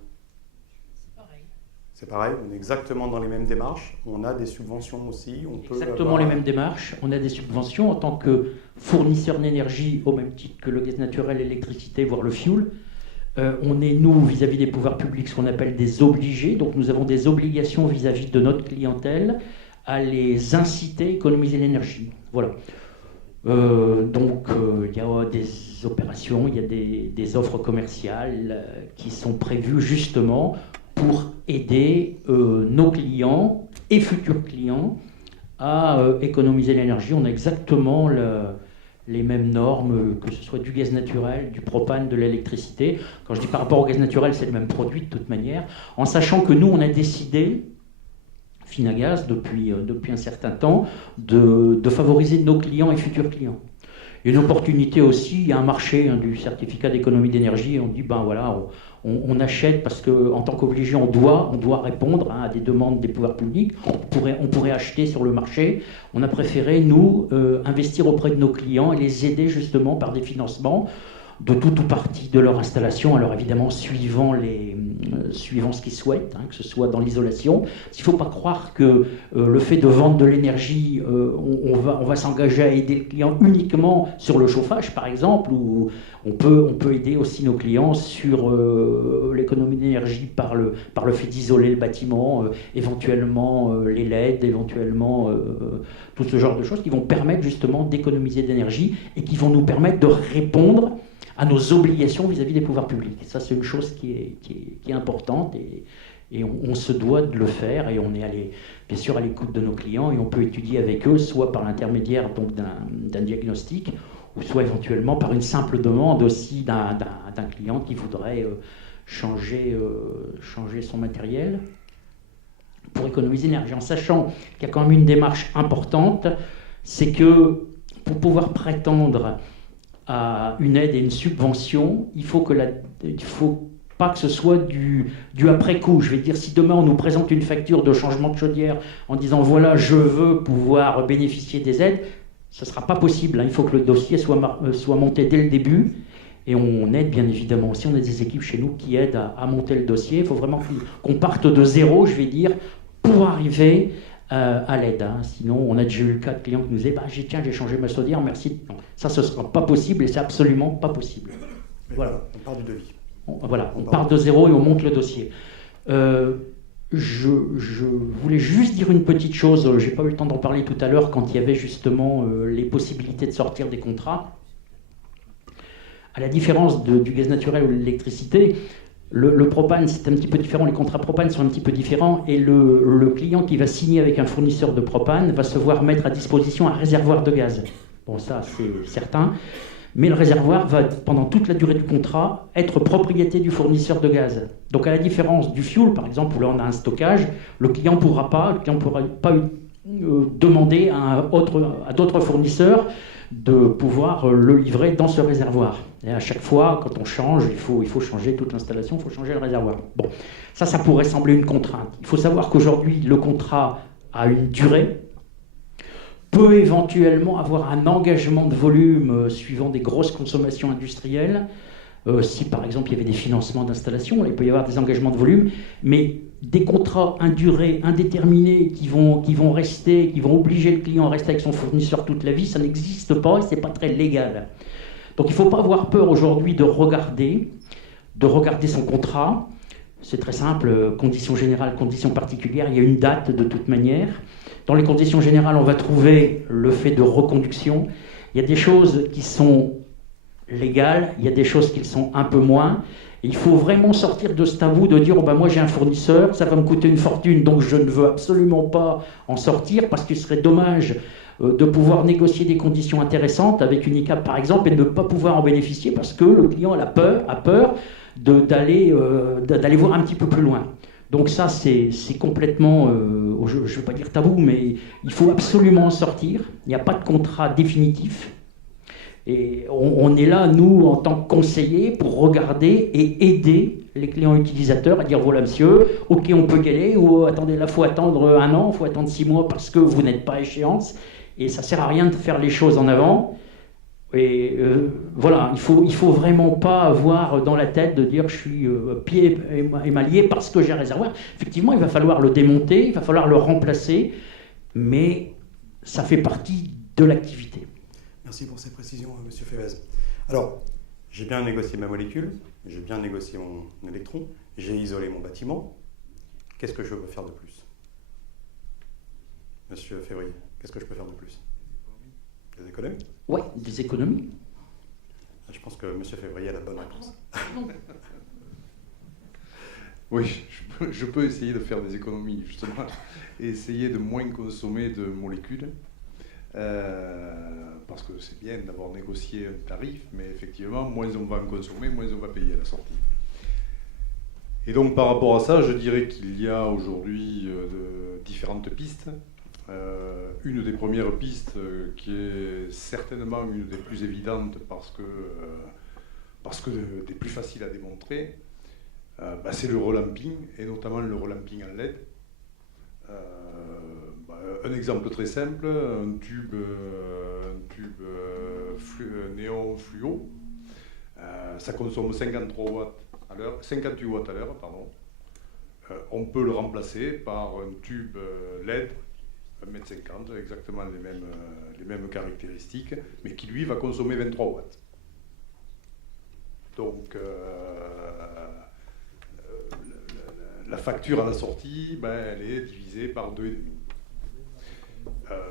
C'est pareil, on est exactement dans les mêmes démarches, on a des subventions aussi. Exactement les mêmes démarches, on a des subventions en tant que fournisseur d'énergie, au même titre que le gaz naturel, l'électricité, voire le fioul. On est, nous, vis-à-vis des pouvoirs publics, ce qu'on appelle des obligés, donc nous avons des obligations vis-à-vis de notre clientèle à les inciter à économiser l'énergie. Voilà. Donc il y a des opérations, il y a des offres commerciales qui sont prévues justement pour aider nos clients et futurs clients à économiser l'énergie. On a exactement les mêmes normes, que ce soit du gaz naturel, du propane, de l'électricité. Quand je dis par rapport au gaz naturel, c'est le même produit de toute manière, en sachant que nous, on a décidé, Finagaz, depuis un certain temps, de favoriser nos clients et futurs clients. Il y a une opportunité aussi, il y a un marché du certificat d'économie d'énergie, et on dit, ben voilà, on achète parce qu'en tant qu'obligé, on doit répondre à des demandes des pouvoirs publics. On pourrait acheter sur le marché. On a préféré, nous, investir auprès de nos clients et les aider justement par des financements de tout ou partie de leur installation, alors évidemment suivant ce qu'ils souhaitent, que ce soit dans l'isolation. Il ne faut pas croire que le fait de vendre de l'énergie, on va s'engager à aider le client uniquement sur le chauffage, par exemple, ou on peut aider aussi nos clients sur l'économie d'énergie par le fait d'isoler le bâtiment, éventuellement les LED, éventuellement tout ce genre de choses qui vont permettre justement d'économiser d'énergie et qui vont nous permettre de répondre à nos obligations vis-à-vis des pouvoirs publics. Et ça, c'est une chose qui est importante et on se doit de le faire, et on est bien sûr à l'écoute de nos clients, et on peut étudier avec eux, soit par l'intermédiaire donc d'un diagnostic, ou soit éventuellement par une simple demande aussi d'un client qui voudrait changer son matériel pour économiser l'énergie, en sachant qu'il y a quand même une démarche importante, c'est que pour pouvoir prétendre à une aide et une subvention, il faut pas que ce soit du après-coup. Je vais dire, si demain on nous présente une facture de changement de chaudière en disant voilà, je veux pouvoir bénéficier des aides, ce ne sera pas possible. Il faut que le dossier soit monté dès le début. Et on aide bien évidemment aussi, on a des équipes chez nous qui aident à monter le dossier. Il faut vraiment qu'on parte de zéro, je vais dire, pour arriver à l'aide. Sinon, on a déjà eu le cas de clients qui nous disaient j'ai changé ma chaudière, merci. Non, ça, ce ne sera pas possible, et c'est absolument pas possible. Voilà. On part du devis. On part de zéro et on monte le dossier. Je voulais juste dire une petite chose, je n'ai pas eu le temps d'en parler tout à l'heure quand il y avait justement les possibilités de sortir des contrats. À la différence du gaz naturel ou de l'électricité, le propane, c'est un petit peu différent, les contrats propane sont un petit peu différents, et le client qui va signer avec un fournisseur de propane va se voir mettre à disposition un réservoir de gaz. Bon, ça, c'est certain. mais le réservoir va, pendant toute la durée du contrat, être propriété du fournisseur de gaz. Donc à la différence du fuel, par exemple, où là on a un stockage, le client ne pourra pas demander à d'autres fournisseurs de pouvoir le livrer dans ce réservoir. Et à chaque fois, quand on change, il faut changer toute l'installation, il faut changer le réservoir. Bon, ça pourrait sembler une contrainte. Il faut savoir qu'aujourd'hui, le contrat a une durée, peut éventuellement avoir un engagement de volume suivant des grosses consommations industrielles. Si par exemple il y avait des financements d'installation, il peut y avoir des engagements de volume, mais des contrats à durée indéterminée qui vont obliger le client à rester avec son fournisseur toute la vie, ça n'existe pas et c'est pas très légal. Donc il ne faut pas avoir peur aujourd'hui de regarder son contrat. C'est très simple, conditions générales, conditions particulières, il y a une date de toute manière. Dans les conditions générales, on va trouver le fait de reconduction. Il y a des choses qui sont légales, il y a des choses qui le sont un peu moins. Il faut vraiment sortir de ce tabou de dire moi j'ai un fournisseur, ça va me coûter une fortune, donc je ne veux absolument pas en sortir parce qu'il serait dommage de pouvoir négocier des conditions intéressantes avec Unicap par exemple et de ne pas pouvoir en bénéficier parce que le client a peur d'aller voir un petit peu plus loin. Donc ça c'est complètement, je ne veux pas dire tabou, mais il faut absolument en sortir. Il n'y a pas de contrat définitif. Et on est là, nous, en tant que conseillers, pour regarder et aider les clients utilisateurs à dire voilà monsieur, ok on peut y aller, ou attendez là, il faut attendre 1 an, il faut attendre 6 mois parce que vous n'êtes pas à échéance, et ça ne sert à rien de faire les choses en avant. Et voilà, il faut vraiment pas avoir dans la tête de dire je suis pied émaillé parce que j'ai un réservoir. Effectivement, il va falloir le démonter, il va falloir le remplacer, mais ça fait partie de l'activité. Merci pour ces précisions, Monsieur Febvez. Alors, j'ai bien négocié ma molécule, j'ai bien négocié mon électron, j'ai isolé mon bâtiment. Qu'est-ce que je peux faire de plus? Monsieur Février, qu'est-ce que je peux faire de plus? Des économies? Oui, des économies. Je pense que Monsieur Février a la bonne réponse. Oui, je peux essayer de faire des économies, justement, et essayer de moins consommer de molécules. Parce que c'est bien d'avoir négocié un tarif, mais effectivement, moins on va en consommer, moins on va payer à la sortie. Et donc, par rapport à ça, je dirais qu'il y a aujourd'hui différentes pistes. Une des premières pistes qui est certainement une des plus évidentes parce que des plus faciles à démontrer, c'est le relamping, et notamment le relamping en LED. Un exemple très simple, un tube néon fluo, ça consomme 58 watts à l'heure, pardon. On peut le remplacer par un tube LED 1,50 m, exactement les mêmes caractéristiques, mais qui lui va consommer 23 watts. Donc la facture à la sortie, elle est divisée par 2,5.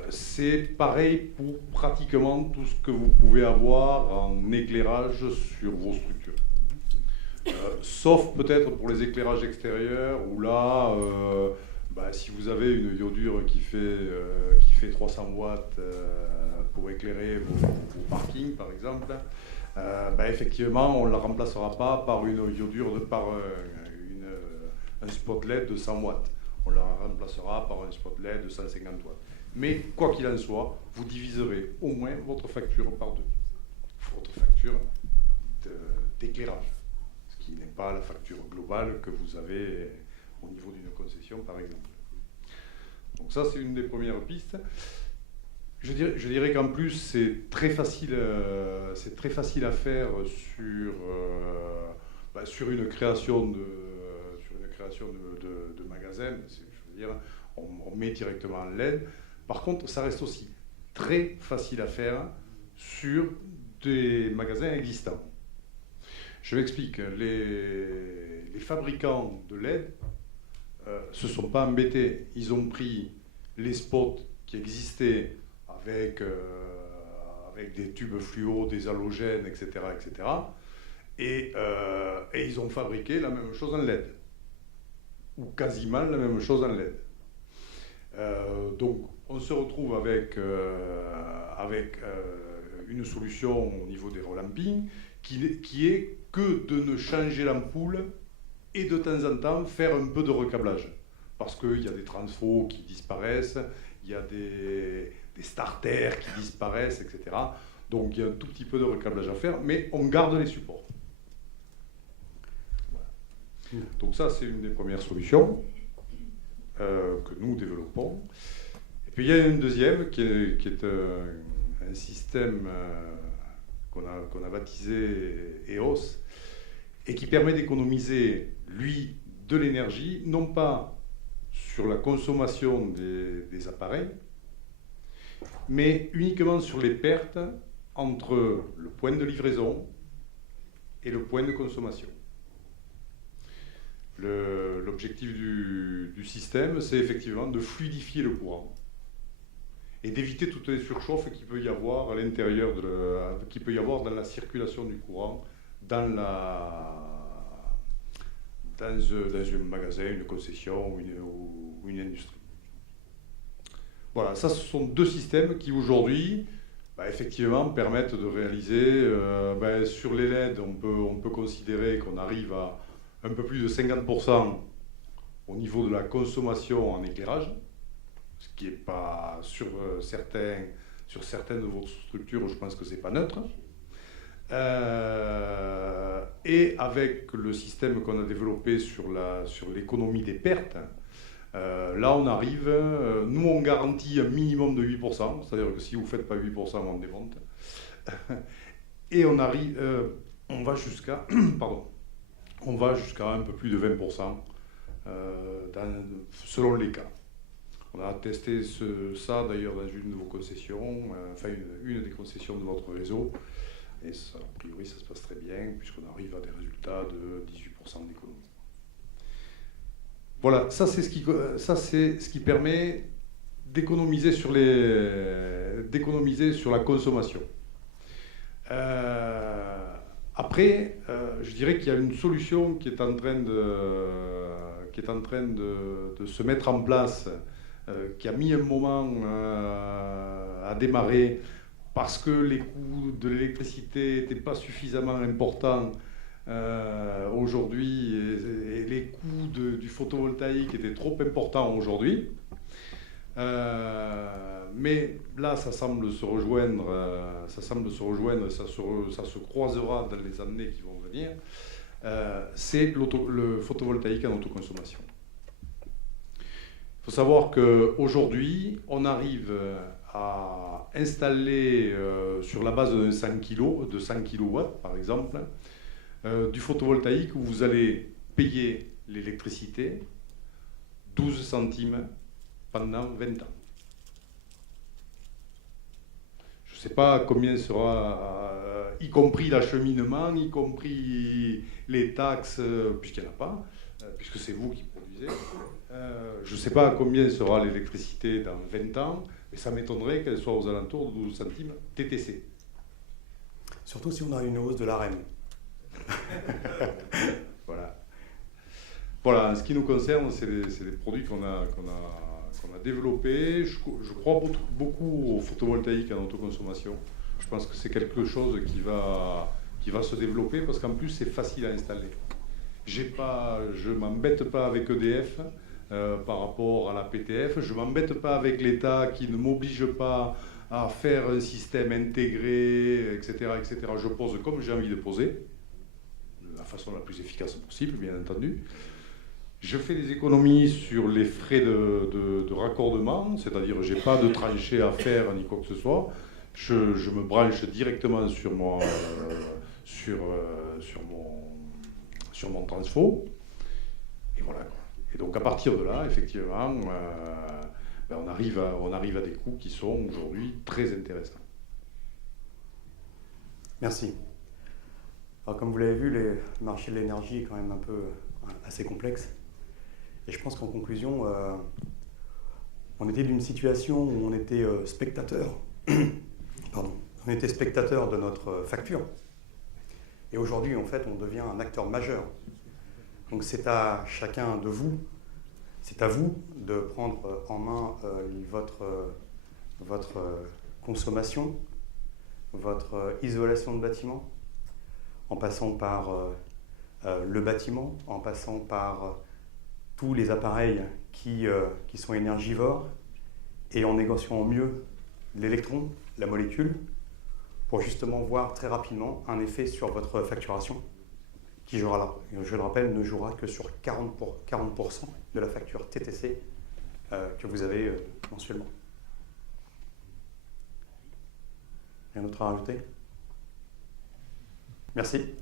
C'est pareil pour pratiquement tout ce que vous pouvez avoir en éclairage sur vos structures. Sauf peut-être pour les éclairages extérieurs, où là, si vous avez une iodure qui fait 300 watts pour éclairer vos parkings, par exemple, effectivement, on ne la remplacera pas par une iodure, un spot LED de 100 watts. On la remplacera par un spot LED de 150 watts. Mais quoi qu'il en soit, vous diviserez au moins votre facture par 2. Votre facture d'éclairage, ce qui n'est pas la facture globale que vous avez au niveau d'une concession, par exemple. Donc ça, c'est une des premières pistes. Je dirais qu'en plus, c'est très facile à faire sur une création de magasins. Je veux dire, on met directement en LED. Par contre, ça reste aussi très facile à faire sur des magasins existants. Je m'explique. Les fabricants de LED se sont pas embêtés. Ils ont pris les spots qui existaient avec des tubes fluo, des halogènes, etc., etc. Et ils ont fabriqué la même chose en LED. Ou quasiment la même chose en LED. Donc, on se retrouve avec une solution au niveau des relampings qui est que de ne changer l'ampoule et de temps en temps faire un peu de recablage. Parce qu'il y a des transfos qui disparaissent, il y a des starters qui disparaissent, etc. Donc il y a un tout petit peu de recablage à faire, mais on garde les supports. Voilà. Donc ça, c'est une des premières solutions que nous développons. Et puis il y a une deuxième qui est un système qu'on a baptisé EOS et qui permet d'économiser, lui, de l'énergie, non pas sur la consommation des appareils, mais uniquement sur les pertes entre le point de livraison et le point de consommation. L'objectif du système, c'est effectivement de fluidifier le courant et d'éviter toutes les surchauffes qu'il peut y avoir à l'intérieur, qu'il peut y avoir dans la circulation du courant, dans un magasin, une concession ou une industrie. Voilà, ça, ce sont deux systèmes qui aujourd'hui, effectivement, permettent de réaliser, sur les LED, on peut considérer qu'on arrive à un peu plus de 50% au niveau de la consommation en éclairage, ce qui n'est pas sur certaines de vos structures, je pense que ce n'est pas neutre. Et avec le système qu'on a développé sur l'économie des pertes, là on arrive, nous on garantit un minimum de 8%, c'est-à-dire que si vous ne faites pas 8%, on démonte. Et on va jusqu'à un peu plus de 20% selon les cas. On a testé ça d'ailleurs dans une de vos concessions, une des concessions de votre réseau. Et ça, a priori, ça se passe très bien, puisqu'on arrive à des résultats de 18% d'économie. Voilà, ça c'est ce qui permet d'économiser sur la consommation. Après, je dirais qu'il y a une solution qui est en train de se mettre en place, qui a mis un moment à démarrer, parce que les coûts de l'électricité n'étaient pas suffisamment importants aujourd'hui et les coûts du photovoltaïque étaient trop importants aujourd'hui. Mais là, ça semble se rejoindre, ça se croisera dans les années qui vont venir. C'est le photovoltaïque en autoconsommation. Il faut savoir qu'aujourd'hui, on arrive à installer sur la base de 100 kW par exemple, du photovoltaïque où vous allez payer l'électricité 12 centimes pendant 20 ans. Je ne sais pas combien sera, y compris l'acheminement, y compris les taxes, puisqu'il n'y en a pas, puisque c'est vous qui produisez. Je ne sais pas combien sera l'électricité dans 20 ans, mais ça m'étonnerait qu'elle soit aux alentours de 12 centimes TTC. Surtout si on a une hausse de l'AREM. Voilà, en ce qui nous concerne, c'est des produits qu'on a développés. Je crois beaucoup au photovoltaïque en autoconsommation. Je pense que c'est quelque chose qui va se développer parce qu'en plus, c'est facile à installer. Je ne m'embête pas avec EDF par rapport à la PTF. Je ne m'embête pas avec l'État qui ne m'oblige pas à faire un système intégré, etc., etc. Je pose comme j'ai envie de poser, de la façon la plus efficace possible, bien entendu. Je fais des économies sur les frais de raccordement, c'est-à-dire que je n'ai pas de tranchée à faire ni quoi que ce soit. Je me branche directement sur mon transfo. Et voilà. Et donc à partir de là, effectivement, on arrive à des coûts qui sont aujourd'hui très intéressants. Merci. Alors, comme vous l'avez vu, le marché de l'énergie est quand même un peu assez complexe. Et je pense qu'en conclusion, on était d'une situation où on était spectateur. On était spectateur de notre facture. Et aujourd'hui, en fait, on devient un acteur majeur. Donc c'est à chacun de vous, c'est à vous de prendre en main votre consommation, votre isolation de bâtiment, en passant par le bâtiment, en passant par tous les appareils qui sont énergivores, et en négociant au mieux l'électron, la molécule, pour justement voir très rapidement un effet sur votre facturation, qui, je le rappelle, ne jouera que sur 40% de la facture TTC que vous avez mensuellement. Rien d'autre à rajouter? Merci.